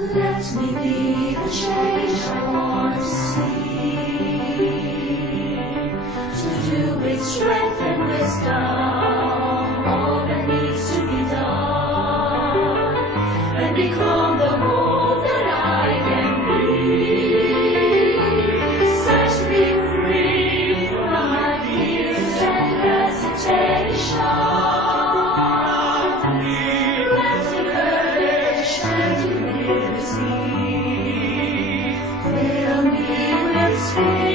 Let me be the change I want to see, to do with strength and wisdom all that needs to be done, and become the whole that I can be. Set me free from my fears and hesitation. Granted courage and humility. Fill me with spirit.